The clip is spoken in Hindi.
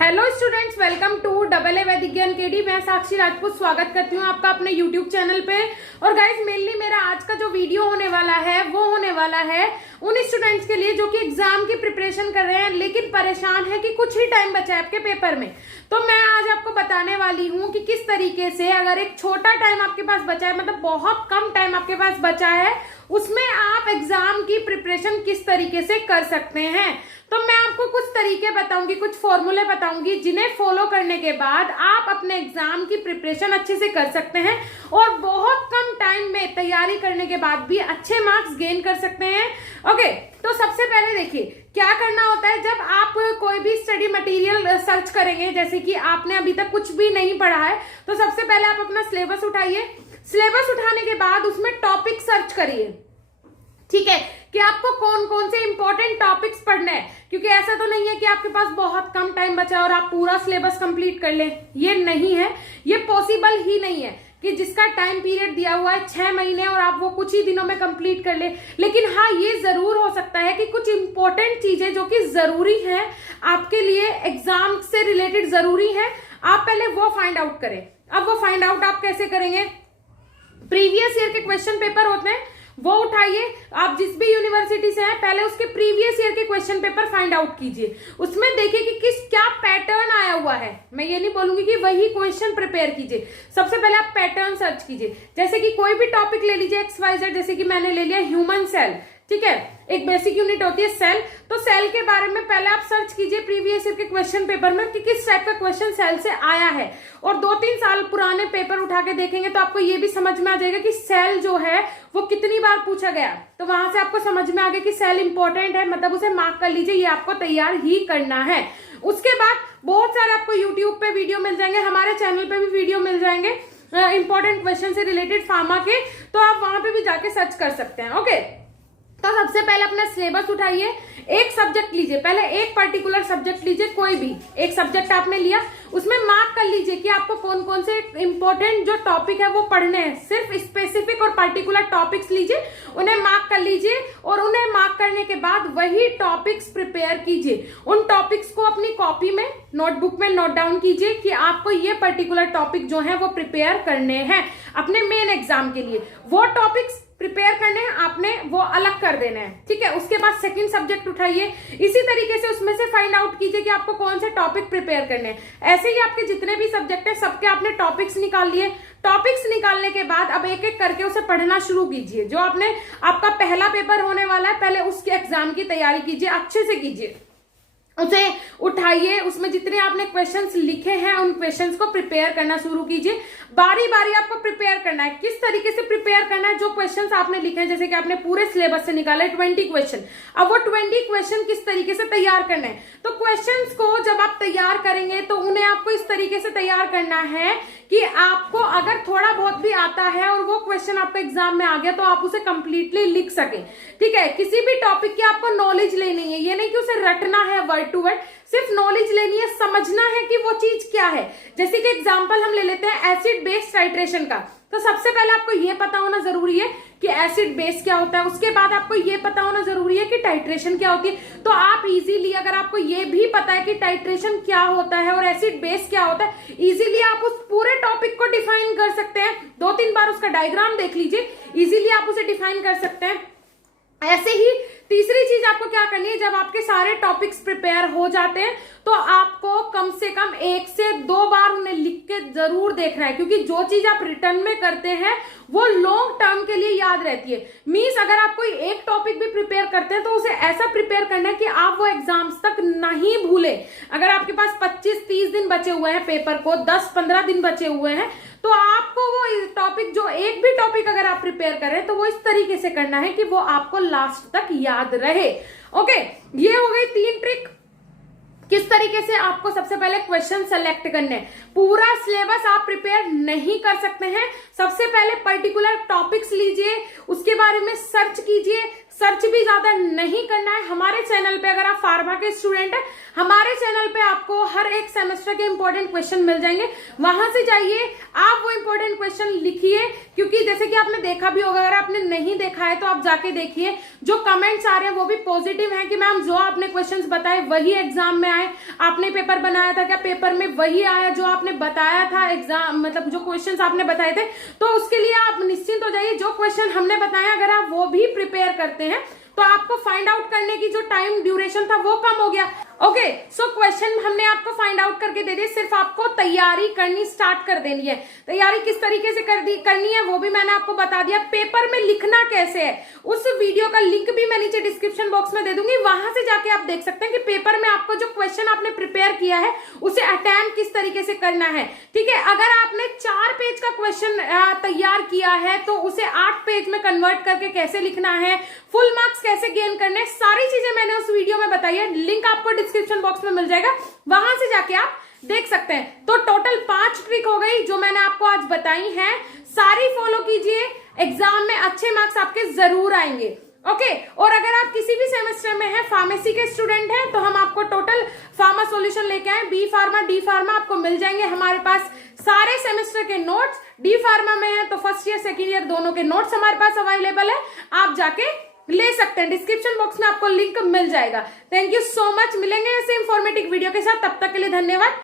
Hello students, welcome to double A Vedic Gyan KD. मैं साक्षी राजपूत स्वागत करती हूँ आपका अपने यूट्यूब चैनल पे। और गाइज मेनली मेरा आज का जो वीडियो होने वाला है वो होने वाला है उन स्टूडेंट्स के लिए जो कि एग्जाम की प्रिपरेशन कर रहे हैं लेकिन परेशान है कि कुछ ही टाइम बचा है आपके पेपर में। तो मैं आज आपको बताने वाली हूँ कि किस तरीके से अगर एक छोटा टाइम आपके पास बचा है, मतलब बहुत कम टाइम आपके पास बचा है, उसमें आप एग्जाम की प्रिपरेशन किस तरीके से कर सकते हैं। तो मैं आपको कुछ तरीके बताऊंगी, कुछ फॉर्मूले बताऊंगी जिन्हें फॉलो करने के बाद आप अपने एग्जाम की प्रिपरेशन अच्छे से कर सकते हैं और बहुत कम टाइम में तैयारी करने के बाद भी अच्छे मार्क्स गेन कर सकते हैं। ओके, तो सबसे पहले देखिए क्या करना होता है। जब आप कोई भी स्टडी मटेरियल सर्च करेंगे, जैसे कि आपने अभी तक कुछ भी नहीं पढ़ा है, तो सबसे पहले आप अपना सिलेबस उठाइए। सिलेबस उठाने के बाद उसमें टॉपिक सर्च करिए, ठीक है, कि आपको कौन कौन से इंपॉर्टेंट टॉपिक्स पढ़ने हैं। क्योंकि ऐसा तो नहीं है कि आपके पास बहुत कम टाइम बचा है और आप पूरा सिलेबस कंप्लीट कर लें, ये नहीं है, ये पॉसिबल ही नहीं है कि जिसका टाइम पीरियड दिया हुआ है 6 महीने और आप वो कुछ ही दिनों में कंप्लीट कर ले। लेकिन हाँ, ये जरूर हो सकता है कि कुछ इंपॉर्टेंट चीजें जो कि जरूरी है आपके लिए, एग्जाम से रिलेटेड जरूरी है, आप पहले वो फाइंड आउट करें। अब वो फाइंड आउट आप कैसे करेंगे? प्रीवियस ईयर के क्वेश्चन पेपर होते हैं, वो उठाइए। आप जिस भी यूनिवर्सिटी से हैं, पहले उसके प्रीवियस ईयर के क्वेश्चन पेपर फाइंड आउट कीजिए। उसमें देखिए कि किस क्या पैटर्न आया हुआ है। मैं ये नहीं बोलूंगी कि वही क्वेश्चन प्रिपेयर कीजिए, सबसे पहले आप पैटर्न सर्च कीजिए। जैसे कि कोई भी टॉपिक ले लीजिए XYZ, जैसे कि मैंने ले लिया ह्यूमन सेल, ठीक है, एक बेसिक यूनिट होती है सेल। तो सेल के बारे में पहले आप सर्च कीजिए प्रीवियस ईयर के क्वेश्चन पेपर में कि किस टाइप का क्वेश्चन सेल से आया है। और 2-3 साल पुराने पेपर उठा के देखेंगे तो आपको ये भी समझ में आ जाएगा कि सेल जो है वो कितनी बार पूछा गया। तो वहां से आपको समझ में आ गया कि सेल इंपॉर्टेंट है, मतलब उसे मार्क कर लीजिए, ये आपको तैयार ही करना है। उसके बाद बहुत सारे आपको यूट्यूब पे वीडियो मिल जाएंगे, हमारे चैनल पे भी वीडियो मिल जाएंगे इंपॉर्टेंट क्वेश्चन से रिलेटेड फार्मा के, तो आप वहां पे भी जाके सर्च कर सकते हैं। ओके, तो सबसे पहले अपना सिलेबस उठाइए, एक सब्जेक्ट लीजिए, पहले एक पर्टिकुलर सब्जेक्ट लीजिए, कोई भी एक सब्जेक्ट आपने लिया, उसमें मार्क कर लीजिए कि आपको कौन कौन से इंपॉर्टेंट जो टॉपिक है वो पढ़ने हैं। सिर्फ स्पेसिफिक और पर्टिकुलर टॉपिक्स लीजिए, उन्हें मार्क कर लीजिए और उन्हें मार्क करने के बाद वही टॉपिक्स प्रिपेयर कीजिए। उन टॉपिक्स को अपनी कॉपी में, नोटबुक में नोट डाउन कीजिए कि आपको ये पर्टिकुलर टॉपिक जो है वो प्रिपेयर करने हैं अपने मेन एग्जाम के लिए। वो टॉपिक्स प्रिपेयर करने हैं आपने, वो अलग कर देना है, ठीक है। उसके बाद सेकंड सब्जेक्ट उठाइए, इसी तरीके से उसमें से फाइंड आउट कीजिए कि आपको कौन से टॉपिक प्रिपेयर करने हैं। ऐसे ही आपके जितने भी सब्जेक्ट है सबके आपने टॉपिक्स निकाल लिए। टॉपिक्स निकालने के बाद अब एक एक करके उसे पढ़ना शुरू कीजिए। जो आपने, आपका पहला पेपर होने वाला है, पहले उसके एग्जाम की तैयारी कीजिए, अच्छे से कीजिए, उसे उठाइए, उसमें जितने आपने क्वेश्चंस लिखे हैं उन क्वेश्चंस को प्रिपेयर करना शुरू कीजिए। बारी बारी आपको प्रिपेयर करना है। किस तरीके से प्रिपेयर करना है? जो क्वेश्चंस आपने लिखे हैं, जैसे कि आपने पूरे सिलेबस से निकाले 20 क्वेश्चन, अब वो 20 क्वेश्चन किस तरीके से तैयार करना है। तो क्वेश्चंस को जब आप तैयार करेंगे तो उन्हें आपको इस तरीके से तैयार करना है कि आपको अगर थोड़ा बहुत भी आता है और वो क्वेश्चन आपको एग्जाम में आ गया तो आप उसे कंप्लीटली लिख सके, ठीक है। किसी भी टॉपिक की आपको नॉलेज लेनी है, ये नहीं कि उसे रटना है वर्ड टू वर्ड, सिर्फ नॉलेज लेनी है, समझना है कि वो चीज क्या है। जैसे कि एग्जांपल हम ले लेते हैं एसिड बेस टाइट्रेशन का। तो सबसे पहले आपको ये पता होना जरूरी है कि एसिड बेस क्या होता है, उसके बाद आपको ये पता होना जरूरी है कि टाइट्रेशन क्या होती है। तो आप इजीली, अगर आपको ये भी पता है कि टाइट्रेशन क्या होता है और एसिड बेस क्या होता है, इजीली आप उस पूरे टॉपिक को डिफाइन कर सकते हैं। 2-3 बार उसका डायग्राम देख लीजिए, इजीली आप उसे डिफाइन कर सकते हैं। ऐसे ही तीसरी चीज आपको क्या करनी है, जब आपके सारे टॉपिक्स प्रिपेयर हो जाते हैं तो आपको कम से कम 1 से 2 बार उन्हें लिख के जरूर देखना है। क्योंकि जो चीज आप रिटर्न में करते हैं वो लॉन्ग टर्म के लिए याद रहती है। मींस अगर आप कोई एक टॉपिक भी प्रिपेयर करते हैं तो उसे ऐसा प्रिपेयर करना है कि आप वो एग्जाम्स तक नहीं भूले। अगर आपके पास 25-30 दिन बचे हुए हैं पेपर को, 10-15 दिन बचे हुए हैं, तो आपको वो टॉपिक, जो एक भी टॉपिक अगर आप प्रिपेयर करें तो वो इस तरीके से करना है कि वो आपको लास्ट तक याद रहे। ओके, ये हो गई 3 ट्रिक। किस तरीके से आपको सबसे पहले क्वेश्चन सेलेक्ट करने हैं। पूरा सिलेबस आप प्रिपेयर नहीं कर सकते हैं, सबसे पहले पर्टिकुलर टॉपिक्स लीजिए, उसके बारे में सर्च कीजिए, सर्च भी ज्यादा नहीं करना है। हमारे चैनल पे अगर आप फार्मा के स्टूडेंट है, हमारे चैनल पे आपको हर एक सेमेस्टर के इंपॉर्टेंट क्वेश्चन मिल जाएंगे, वहां से जाइए आप वो इंपॉर्टेंट क्वेश्चन लिखिए। क्योंकि जैसे कि आपने देखा भी होगा, अगर आपने नहीं देखा है तो आप जाके देखिए, जो कमेंट्स आ रहे हैं वो भी पॉजिटिव हैं कि मैम जो आपने क्वेश्चंस बताए वही एग्जाम में आए। आपने पेपर बनाया था क्या, पेपर में वही आया जो आपने बताया था एग्जाम, मतलब जो क्वेश्चंस आपने बताए थे। तो उसके लिए आप निश्चिंत हो जाइए, जो क्वेश्चन हमने बताया अगर आप वो भी प्रिपेयर करते हैं तो आपको फाइंड आउट करने की जो टाइम ड्यूरेशन था वो कम हो गया। ओके, सो क्वेश्चन हमने आपको फाइंड आउट करके दे दिए, सिर्फ आपको तैयारी करनी स्टार्ट कर देनी है। तैयारी किस तरीके से करनी है वो भी मैंने आपको बता दिया। पेपर में लिखना कैसे है उस वीडियो का लिंक भी मैं नीचे डिस्क्रिप्शन बॉक्स में दे दूंगी, वहां से जाके आप देख सकते हैं कि पेपर में आपको जो क्वेश्चन आपने प्रिपेयर किया है उसे अटेम्प्ट किस तरीके से करना है। ठीक है, अगर आपने 4 पेज का क्वेश्चन तैयार किया है तो उसे 8 पेज में कन्वर्ट करके कैसे लिखना है, फुल मार्क्स कैसे गेन करने, सारी चीजें मैंने उस वीडियो में बताई है। लिंक आपको डिस्क्रिप्शन बॉक्स में मिल जाएगा, वहां से जाके आप देख सकते हैं। तो टोटल 5 ट्रिक हो गई जो मैंने आपको आज बताई हैं, सारी फॉलो कीजिए, एग्जाम में अच्छे मार्क्स आपके जरूर आएंगे। ओके, और अगर आप किसी भी सेमेस्टर में हैं, फार्मेसी के स्टूडेंट हैं, तो हम आपको टोटल फार्मा सॉल्यूशन लेके आए, बी फार्मा डी फार्मा आपको मिल जाएंगे। हमारे पास सारे सेमेस्टर के नोट्स, डी फार्मा में है तो फर्स्ट ईयर सेकेंड ईयर दोनों के नोट्स हमारे पास अवेलेबल है, आप जाके ले सकते हैं। डिस्क्रिप्शन बॉक्स में आपको लिंक मिल जाएगा। थैंक यू सो मच, मिलेंगे ऐसे इंफॉर्मेटिव वीडियो के साथ, तब तक के लिए धन्यवाद।